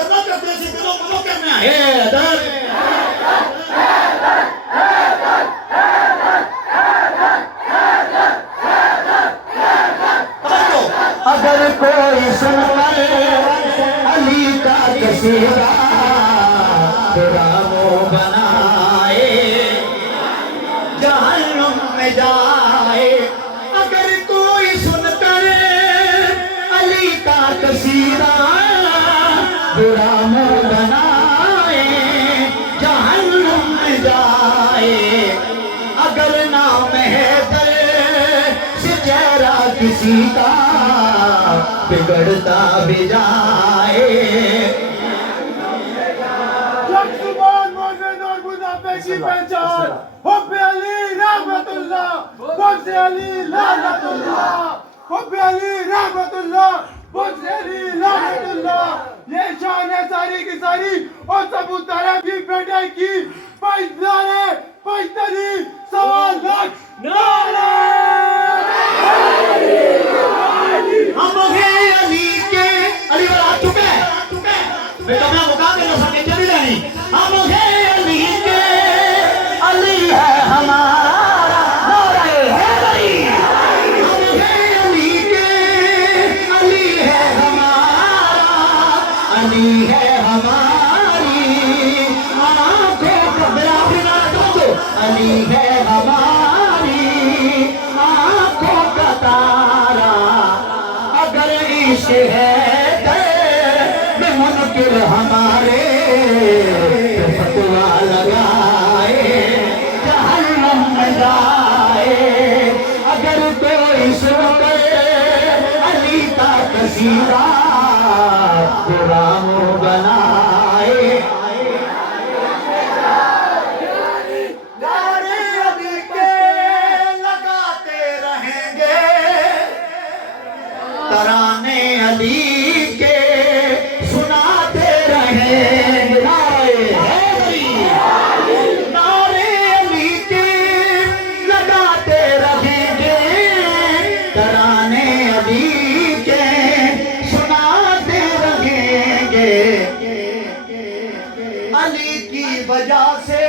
करना करते थे दिलों मनो करना है अगर कोई सुन अली का कसीदा तेरा मुंह बनाए जहन्नुम में जाए। अगर कोई सुनकर अली का कसीदा तेरा मुंह बनाए जहन्नुम में जाए। अगर नाम है दर से चेहरा किसी का बिगड़ता भी जाए। जुबान मोहम्मद और मुनाफे की पहचान हुब्बे अली रहमतुल्लाह, बुग़्ज़ अली लानतुल्लाह, हुब्बे अली रहमतुल्लाह, बुग़्ज़ अली लानतुल्लाह। ये शान है सारी की सारी और सब उतारे भी बेटे की पैदारे पैतरी सवाल लाख नारे। हम हैं अली के अली वाला आ चुका है बेटा मैं मुकाम में सके चली जानी। हम हैं अली के अली है हमारा नारे हैदरी। हम हैं अली के अली है हमारा अली है हमारी आंखों का बिना दो अली है हमारी आंखों का तारा। अगर इश्क है में मुनकिर हमारे तो फतवा लगाए जहन्नम में जाए। अगर कोई सुन अली का कसीदा तेरा मुंह बनाए। नारे अली के लगाते रहेंगे तराने अली के सुनाते रहेंगे। नारे अली के लगाते रहेंगे तराने अली के सुनाते रहेंगे। अली की वजह से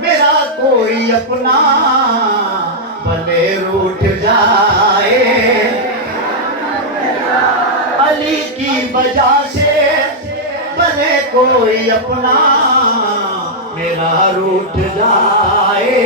मेरा कोई अपना भले रूठ जाए। अली की वजह से भले कोई अपना मेरा रूठ जाए।